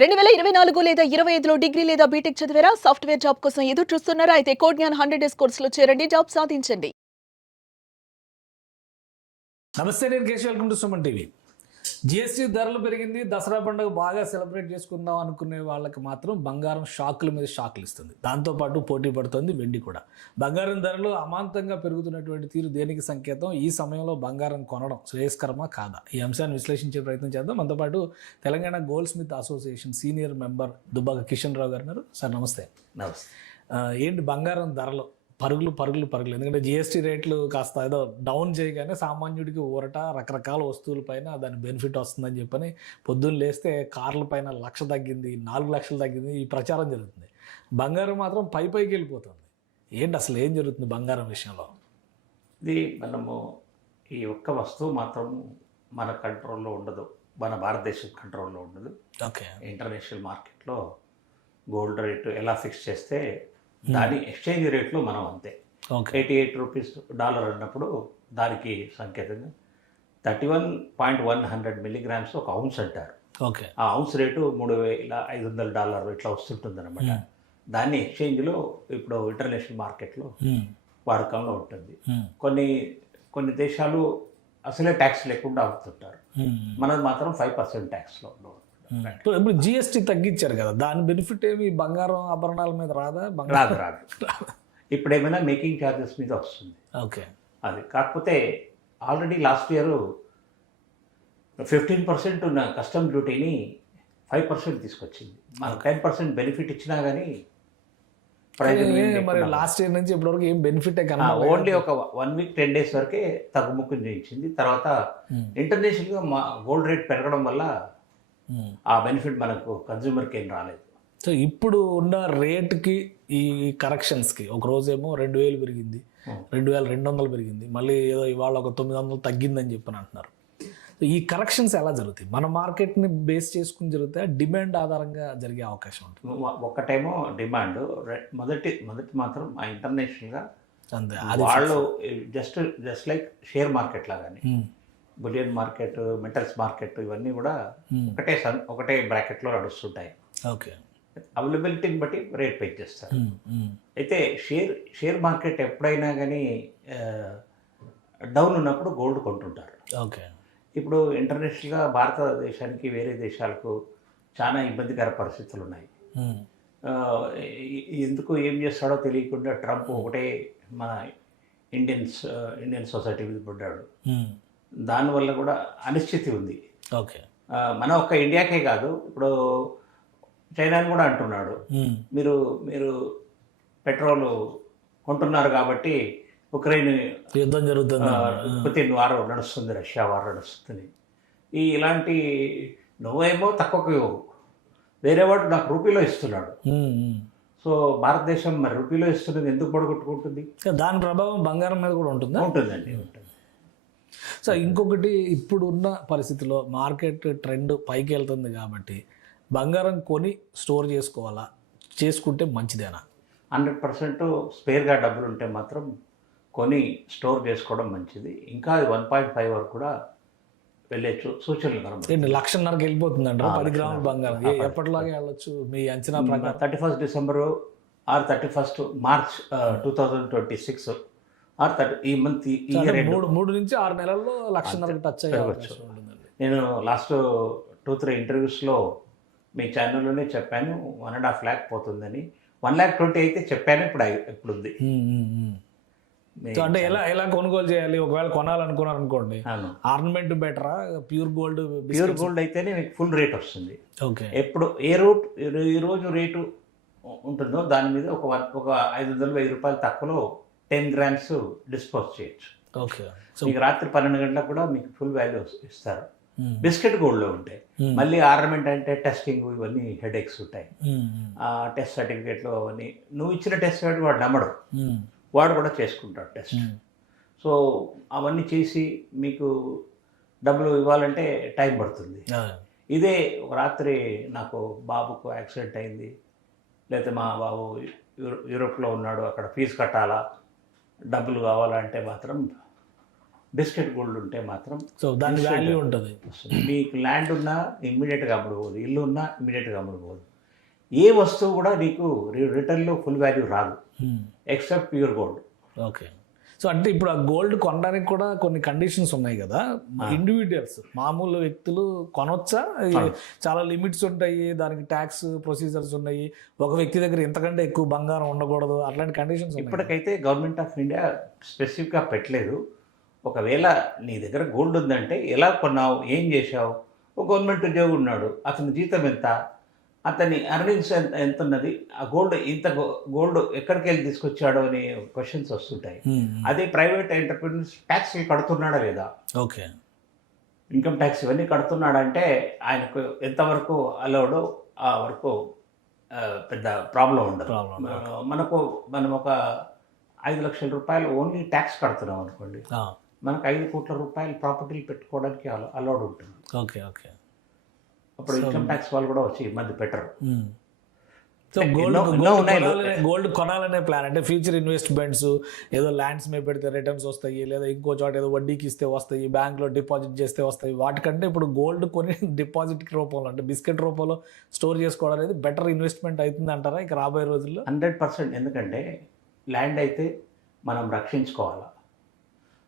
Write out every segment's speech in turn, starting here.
2024 లేదా 25లో డిగ్రీ లేదా బీటెక్ చదివారా? సాఫ్ట్‌వేర్ జాబ్ కోసం ఎదురు చూస్తున్నారా? అయితే కోడ్ జ్ఞాన్ 100 డేస్ కోర్సులో చేరండి. జాబ్ సాధించండి. నమస్తే, నేను Keshav. Welcome to Suman TV. GST ధరలు పెరిగింది. దసరా పండుగ బాగా సెలబ్రేట్ చేసుకుందాం అనుకునే వాళ్ళకి మాత్రం బంగారం షాకుల మీద షాకులు ఇస్తుంది. దాంతోపాటు పోటీ పడుతుంది వెండి కూడా. బంగారం ధరలు అమాంతంగా పెరుగుతున్నటువంటి తీరు దేనికి సంకేతం? ఈ సమయంలో బంగారం కొనడం శ్రేయస్కరమా కాదా? ఈ అంశాన్ని విశ్లేషించే ప్రయత్నం చేద్దాం. మనతో పాటు Telangana goldsmith association senior member Dubbaka Kishan Rao గారు ఉన్నారు. సార్ నమస్తే. నమస్తే. ఏంటి బంగారం ధరలు పరుగులు ఎందుకంటే జిఎస్టీ రేట్లు కాస్త ఏదో డౌన్ చేయగానే సామాన్యుడికి ఊరట, రకరకాల వస్తువులపైన దాని బెనిఫిట్ వస్తుందని చెప్పని పొద్దున్న లేస్తే కార్ల పైన 1,00,000 తగ్గింది, 4 లక్షలు తగ్గింది, ఈ ప్రచారం జరుగుతుంది. బంగారం మాత్రం పైకి వెళ్ళిపోతుంది. ఏంటి అసలు ఏం జరుగుతుంది బంగారం విషయంలో? ఇది మనము ఈ ఒక్క వస్తువు మాత్రం మన కంట్రోల్లో ఉండదు, మన భారతదేశం కంట్రోల్లో ఉండదు. ఓకే. ఇంటర్నేషనల్ మార్కెట్లో గోల్డ్ రేటు ఎలా ఫిక్స్ చేస్తే దాని ఎక్స్చేంజ్ రేట్లో మనం అంతే. 88 రూపీస్ డాలర్ అన్నప్పుడు దానికి సంకేతంగా 31.100 మిల్లీగ్రామ్స్ ఒక ఔన్స్ అంటారు. ఓకే. ఆ ఔన్స్ రేటు $3,500 ఇట్లా వస్తుంటుంది అనమాట. దాన్ని ఎక్స్చేంజ్లో ఇప్పుడు ఇంటర్నేషనల్ మార్కెట్లో వాడకంలో ఉంటుంది. కొన్ని దేశాలు అసలే ట్యాక్స్ లేకుండా అమ్ముతుంటారు. మనది మాత్రం 5% ట్యాక్స్లో ఉండవు. ఇప్పుడు జిఎస్టీ తగ్గించారు కదా, దాని బెనిఫిట్ ఏమి బంగారం ఆభరణాల మీద రాదా? రాదు. ఇప్పుడు ఏమైనా మేకింగ్ ఛార్జెస్ మీద వస్తుంది. ఓకే. అది కాకపోతే ఆల్రెడీ లాస్ట్ ఇయర్ 15% ఉన్న కస్టమ్ డ్యూటీని 5% తీసుకొచ్చింది. మనకు 10% బెనిఫిట్ ఇచ్చినా కానీ మరి లాస్ట్ ఇయర్ నుంచి ఇప్పటివరకు ఏం బెనిఫిట్ ఓన్లీ ఒక 1 వీక్ 10 డేస్ వరకే తగ్గుముఖం చేయించింది. తర్వాత ఇంటర్నేషనల్గా మా గోల్డ్ రేట్ పెరగడం వల్ల ఆ బెనిఫిట్ మనకు కన్జ్యూమర్కి ఏం రాలేదు. సో ఇప్పుడు ఉన్న రేట్కి ఈ కరెక్షన్స్కి ఒక రోజేమో 2,000 పెరిగింది, 2,200 పెరిగింది, మళ్ళీ ఏదో ఇవాళ ఒక 900 తగ్గిందని చెప్పని అంటున్నారు. సో ఈ కరెక్షన్స్ ఎలా జరుగుతాయి? మన మార్కెట్ని బేస్ చేసుకుని జరుగుతాయి, డిమాండ్ ఆధారంగా జరిగే అవకాశం ఉంటుంది. ఒకటేమో డిమాండ్, మొదటి మాత్రం ఆ ఇంటర్నేషనల్గా అంతే. వాళ్ళు జస్ట్ లైక్ షేర్ మార్కెట్ లాగానే బులియన్ మార్కెట్, మెటల్స్ మార్కెట్ ఇవన్నీ కూడా ఒకటే బ్రాకెట్లో నడుస్తుంటాయి. ఓకే. అవైలబిలిటీని బట్టి రేట్ పే చేస్తారు. అయితే షేర్ మార్కెట్ ఎప్పుడైనా కానీ డౌన్ ఉన్నప్పుడు గోల్డ్ కొంటుంటారు. ఓకే. ఇప్పుడు ఇంటర్నేషనల్గా భారతదేశానికి వేరే దేశాలకు చాలా ఇబ్బందికర పరిస్థితులు ఉన్నాయి. ఎందుకు ఏం చేస్తాడో తెలియకుండా ట్రంప్ ఒకటే మన ఇండియన్ సొసైటీ మీద పడ్డాడు. దానివల్ల కూడా అనిశ్చితి ఉంది. ఓకే. మనం ఒక్క ఇండియాకే కాదు, ఇప్పుడు చైనాని కూడా అంటున్నాడు, మీరు పెట్రోల్ కొంటున్నారు కాబట్టి ఉక్రెయిన్ యుద్ధం జరుగుతుంది, పుతిన్ వార్ నడుస్తుంది, రష్యా వార్ నడుస్తుంది. ఇలాంటి నువ్వేమో తక్కువకు వేరేవాడు నాకు రూపీలో ఇస్తున్నాడు. సో భారతదేశం మరి రూపీలో ఇస్తున్నది ఎందుకు పడగొట్టుకుంటుంది? దాని ప్రభావం బంగారం మీద కూడా ఉంటుందండి. ఉంటుంది. సో ఇంకొకటి, ఇప్పుడున్న పరిస్థితిలో మార్కెట్ ట్రెండ్ పైకి వెళ్తుంది కాబట్టి బంగారం కొని స్టోర్ చేసుకుంటే మంచిదేనా? 100% స్పేర్గా డబ్బులు ఉంటే మాత్రం కొని స్టోర్ చేసుకోవడం మంచిది. ఇంకా 1.5 వరకు కూడా వెళ్ళచ్చు సూచనలు కనబడుతుంది. 1,00,000కి వెళ్ళిపోతుందంట 10 గ్రాముల బంగారం. ఎప్పటిలాగే వెళ్ళొచ్చు మీ అంచనా ప్రకారం? 31 డిసెంబర్ ఆర్ 31 మార్చ్ 2026 ఆర్ ఈ మంత్ ఈ 3 నుంచి 6 నెలల్లో 1,00,000కి టచ్ అయ్యవచ్చు. నేను లాస్ట్ 2-3 ఇంటర్వ్యూస్లో మీ ఛానల్లోనే చెప్పాను 1.5 lakh పోతుందని. 1,20,000 అయితే చెప్పాను, ఇప్పుడు ఉంది. అంటే ఎలా కొనుగోలు చేయాలి? ఒకవేళ కొనాలనుకున్నారు అనుకోండి, ఆర్నమెంట్ బెటరా, ప్యూర్ గోల్డ్ అయితేనే మీకు ఫుల్ రేట్ వస్తుంది. ఓకే. ఎప్పుడు ఈ రోజు రేటు ఉంటుందో దాని మీద ఒక 500-1000 రూపాయలు తక్కువలో 10 grams డిస్పోజ్ చేయొచ్చు. ఓకే. మీకు రాత్రి 12 గంటలకు కూడా మీకు ఫుల్ వాల్యూ ఇస్తారు. బిస్కెట్ గోల్డ్లో ఉంటాయి. మళ్ళీ ఆర్నమెంట్ అంటే టెస్టింగ్ ఇవన్నీ హెడేక్స్ ఉంటాయి. ఆ టెస్ట్ సర్టిఫికేట్లో అవన్నీ నువ్వు ఇచ్చిన టెస్ట్ సర్టిఫికేట్ వాడు నమ్మడు, వాడు కూడా చేసుకుంటాడు టెస్ట్. సో అవన్నీ చేసి మీకు డబ్బులు ఇవ్వాలంటే టైం పడుతుంది. ఇదే ఒక రాత్రి నాకు బాబుకు యాక్సిడెంట్ అయింది, లేకపోతే మా బాబు యూరోప్లో ఉన్నాడు, అక్కడ ఫీజు కట్టాలా, డబ్బులు కావాలంటే మాత్రం బిస్కెట్ గోల్డ్ ఉంటే మాత్రం సో దాని వాల్యూ ఉంటుంది. వస్తుంది. మీకు ల్యాండ్ ఉన్నా ఇమ్మీడియట్గా అమ్ముడుపోదు, ఇల్లు ఉన్నా ఇమ్మీడియట్గా అమ్ముడుపోదు. ఏ వస్తువు కూడా నీకు రిటర్న్లో ఫుల్ వాల్యూ రాదు except pure gold. Okay. So అంటే ఇప్పుడు ఆ గోల్డ్ కొనడానికి కూడా కొన్ని కండిషన్స్ ఉన్నాయి కదా, ఇండివిజువల్స్ మామూలు వ్యక్తులు కొనొచ్చా? చాలా లిమిట్స్ ఉంటాయి, దానికి ట్యాక్స్ ప్రొసీజర్స్ ఉన్నాయి, ఒక వ్యక్తి దగ్గర ఇంతకంటే ఎక్కువ బంగారం ఉండకూడదు, అట్లాంటి కండిషన్స్ ఇప్పటికైతే గవర్నమెంట్ ఆఫ్ ఇండియా స్పెసిఫిక్గా పెట్టలేదు. ఒకవేళ నీ దగ్గర గోల్డ్ ఉందంటే ఎలా కొన్నావు, ఏం చేశావు, ఒక గవర్నమెంట్ ఉద్యోగి ఉన్నాడు, అతని జీతం ఎంత, అతని అర్నింగ్స్ ఎంత ఉన్నది, ఆ గోల్డ్ ఇంత గోల్డ్ ఎక్కడికి వెళ్ళి తీసుకొచ్చాడో అనే క్వశ్చన్స్ వస్తుంటాయి. అదే ప్రైవేట్ ఎంటర్ప్రినర్స్ ట్యాక్స్లు కడుతున్నాడా లేదా, ఓకే, ఇన్కమ్ ట్యాక్స్ ఇవన్నీ కడుతున్నాడంటే ఆయనకు ఎంతవరకు అలౌడో ఆ వరకు పెద్ద ప్రాబ్లం ఉండదు. మనం ఒక 5 లక్షల రూపాయలు ఓన్లీ ట్యాక్స్ కడుతున్నాం అనుకోండి, మనకు 5 కోట్ల రూపాయలు ప్రాపర్టీలు పెట్టుకోవడానికి అలౌడ్ ఉంటుంది. Okay okay. అప్పుడు ఇన్కమ్ ట్యాక్స్ వాళ్ళు కూడా వచ్చి మంది పెట్టరు. సో గోల్డ్ కొనాలనే ప్లాన్ అంటే ఫ్యూచర్ ఇన్వెస్ట్మెంట్స్, ఏదో ల్యాండ్స్ మీద పెడితే రిటర్న్స్ వస్తాయి, లేదా ఇంకో చోట ఏదో వడ్డీకి ఇస్తే వస్తాయి, బ్యాంక్లో డిపాజిట్ చేస్తే వస్తాయి, వాటికంటే ఇప్పుడు గోల్డ్ కొని డిపాజిట్ రూపంలో అంటే బిస్కెట్ రూపంలో స్టోర్ చేసుకోవడం అనేది బెటర్ ఇన్వెస్ట్మెంట్ అవుతుంది అంటారా ఇక రాబోయే రోజుల్లో? 100%. ఎందుకంటే ల్యాండ్ అయితే మనం రక్షించుకోవాలా,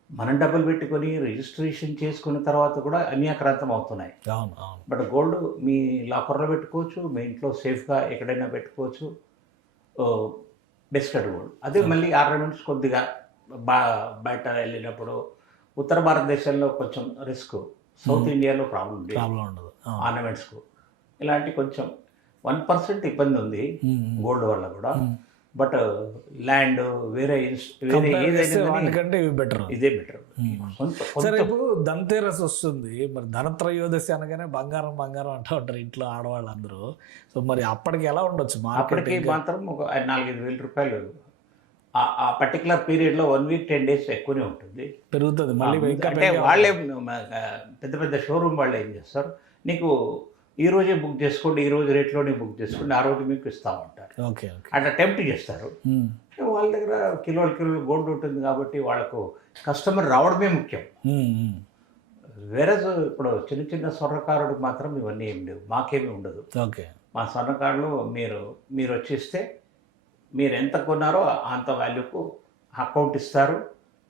మనం డబ్బులు పెట్టుకొని రిజిస్ట్రేషన్ చేసుకున్న తర్వాత కూడా అన్యాక్రాంతం అవుతున్నాయి. బట్ గోల్డ్ మీ లాకర్లో పెట్టుకోవచ్చు, మీ ఇంట్లో సేఫ్గా ఎక్కడైనా పెట్టుకోవచ్చు. బిస్కెట్ గోల్డ్ అదే మళ్ళీ ఆర్నమెంట్స్ కొద్దిగా బయట వెళ్ళినప్పుడు ఉత్తర భారతదేశంలో కొంచెం రిస్క్, సౌత్ ఇండియాలో ప్రాబ్లం ఉండదు ఆర్నమెంట్స్కు. ఇలాంటి కొంచెం 1% ఇబ్బంది ఉంది గోల్డ్ వల్ల కూడా. బట్ ల్యాండ్ వేరే వాటికంటే ఇవి బెటర్, ఇదే బెటర్. సరే, ఇప్పుడు ధనతేరస్ వస్తుంది, మరి ధనత్రయోదశి అనగానే బంగారం బంగారం అంటూ ఉంటారు ఇంట్లో ఆడవాళ్ళందరూ. సో మరి అప్పటికి ఎలా ఉండొచ్చు? అప్పటికి మాత్రం ఒక 4-5 వేల రూపాయలు ఆ పర్టికులర్ పీరియడ్లో 1 వీక్ 10 డేస్ ఎక్కువనే ఉంటుంది, పెరుగుతుంది మళ్ళీ. అంటే వాళ్ళే పెద్ద పెద్ద షోరూమ్ వాళ్ళు ఏం చేస్తారు, నీకు ఈ రోజే బుక్ చేసుకోండి, ఈ రోజు రేట్లోనే బుక్ చేసుకోండి, ఆ రోజు మీకు ఇస్తామంటారు. ఓకే, అట్లా టెంప్ట్ చేస్తారు. వాళ్ళ దగ్గర కిలోలు గోల్డ్ ఉంటుంది కాబట్టి వాళ్ళకు కస్టమర్ రావడమే ముఖ్యం. వేరే ఇప్పుడు చిన్న చిన్న స్వర్ణకారుడికి మాత్రం ఇవన్నీ ఏమి లేవు, మాకేమీ ఉండదు. ఓకే, మా స్వర్ణకారులు మీరు వచ్చేస్తే మీరు ఎంత కొన్నారో అంత వాల్యూకు అకౌంట్ ఇస్తారు,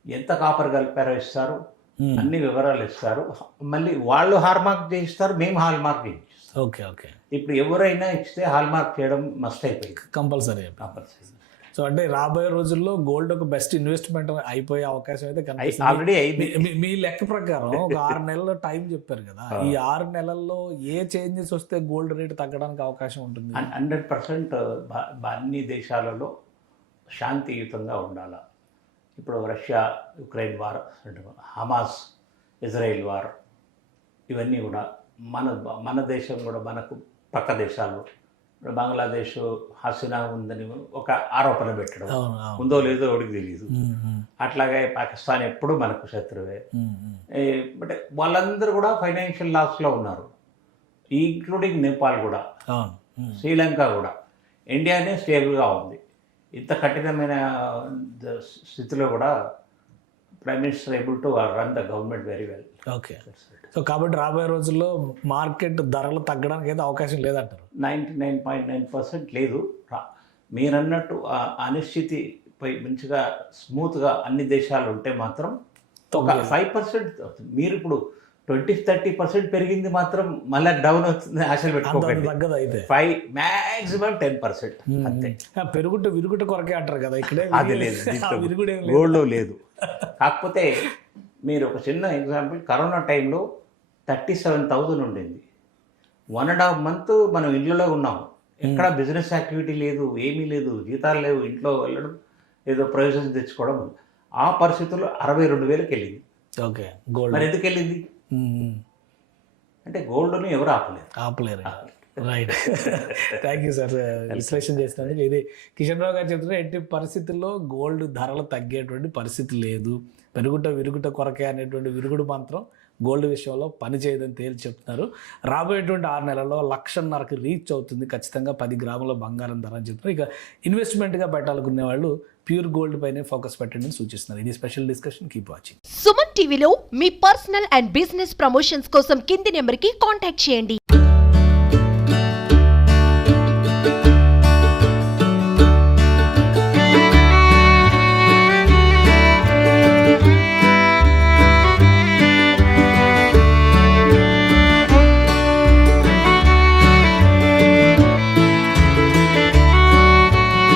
ఎంత కాపర్ కలిపారో ఇస్తారు, అన్ని వివరాలు ఇస్తారు. మళ్ళీ వాళ్ళు హాల్ మార్క్ చేయిస్తారు, మేము హాల్ మార్క్ చేయిస్తాం. Okay okay. ఇప్పుడు ఎవరైనా ఇస్తే హాల్ మార్క్ చేయడం మస్ట్ అయిపోయింది, కంపల్సరీ. సో అంటే రాబోయే రోజుల్లో గోల్డ్ ఒక బెస్ట్ ఇన్వెస్ట్మెంట్ అయిపోయే అవకాశం అయితే ఆల్రెడీ అయింది. మీ లెక్క ప్రకారం ఒక 6 నెలల టైం చెప్పారు కదా, ఈ 6 నెలల్లో ఏ చేంజెస్ వస్తే గోల్డ్ రేట్ తగ్గడానికి అవకాశం ఉంటుంది? 100% అన్ని దేశాలలో శాంతియుతంగా ఉండాలి. ఇప్పుడు Russia Ukraine war, Hamas Israel war, ఇవన్నీ కూడా మన దేశం కూడా మనకు పక్క దేశాలు, బంగ్లాదేశ్ హసీనా ఉందని ఒక ఆరోపణ పెట్టడం, ఉందో లేదో ఎవరికి తెలియదు. అట్లాగే పాకిస్తాన్ ఎప్పుడు మనకు శత్రువే. బట్ వాళ్ళందరూ కూడా ఫైనాన్షియల్ లాస్లో ఉన్నారు, ఇంక్లూడింగ్ నేపాల్ కూడా, శ్రీలంక కూడా. ఇండియానే స్టేబుల్గా ఉంది. ఇంత కఠినమైన స్థితిలో కూడా prime minister able to run the government very well. Okay. So కాబట్టి రాబోయే రోజుల్లో మార్కెట్ ధరలు తగ్గడానికి అయితే అవకాశం లేదంటారు? 99.9% లేదు. మీరన్నట్టు అనిశ్చితిపై మంచిగా స్మూత్గా అన్ని దేశాలు ఉంటే మాత్రం ఒక 5% అవుతుంది. మీరు ఇప్పుడు 20-30% పెరిగింది మాత్రం మళ్ళీ డౌన్ అవుతుంది ఆశలు పెట్టుకోకండి. 5 maximum 10% అంతే. పెరుగుట విరుగుట కొరకే అంటారు కదా, ఇక్కడే అది లేదు, గోల్డ్ లేదు. కాకపోతే మీరు ఒక చిన్న ఎగ్జాంపుల్, కరోనా టైంలో 37,000 ఉండింది. 1.5 month మనం ఇళ్ళలో ఉన్నాం, ఎక్కడ బిజినెస్ యాక్టివిటీ లేదు, ఏమీ లేదు, జీతాలు లేవు, ఇంట్లో వెళ్ళడం ఏదో ప్రొవిజన్స్ తెచ్చుకోవడం. ఆ పరిస్థితుల్లో 62,000కి వెళ్ళింది. ఓకే, గోల్డ్ మరి ఎందుకు వెళ్ళింది అంటే గోల్డ్ని ఎవరు ఆపలేరు. రైట్. థ్యాంక్ యూ సార్ విశ్లేషణ చేసినందుకు. ఇది కిషన్ రావు గారు చెప్తున్నారు, ఎట్టి పరిస్థితుల్లో గోల్డ్ ధరలు తగ్గేటువంటి పరిస్థితి లేదు, పెరుగుట విరుగుట కొరకే అనేటువంటి విరుగుడు మాత్రం గోల్డ్ విషయంలో పని చేయదని తేల్చి చెప్తున్నారు. రాబోయేటువంటి 6 నెలల్లో 1,50,000కి రీచ్ అవుతుంది ఖచ్చితంగా 10 గ్రాముల బంగారం ధర అని చెప్తున్నారు. ఇక ఇన్వెస్ట్మెంట్గా పెట్టాలనుకునే వాళ్ళు ప్యూర్ గోల్డ్ పైనే ఫోకస్ పెట్టండి అని సూచిస్తున్నారు. ఇది special discussion, keep watching. Suman టీవీలో మీ పర్సనల్ అండ్ బిజినెస్ ప్రమోషన్స్ కోసం కింది నెంబర్కి కాంటాక్ట్ చేయండి.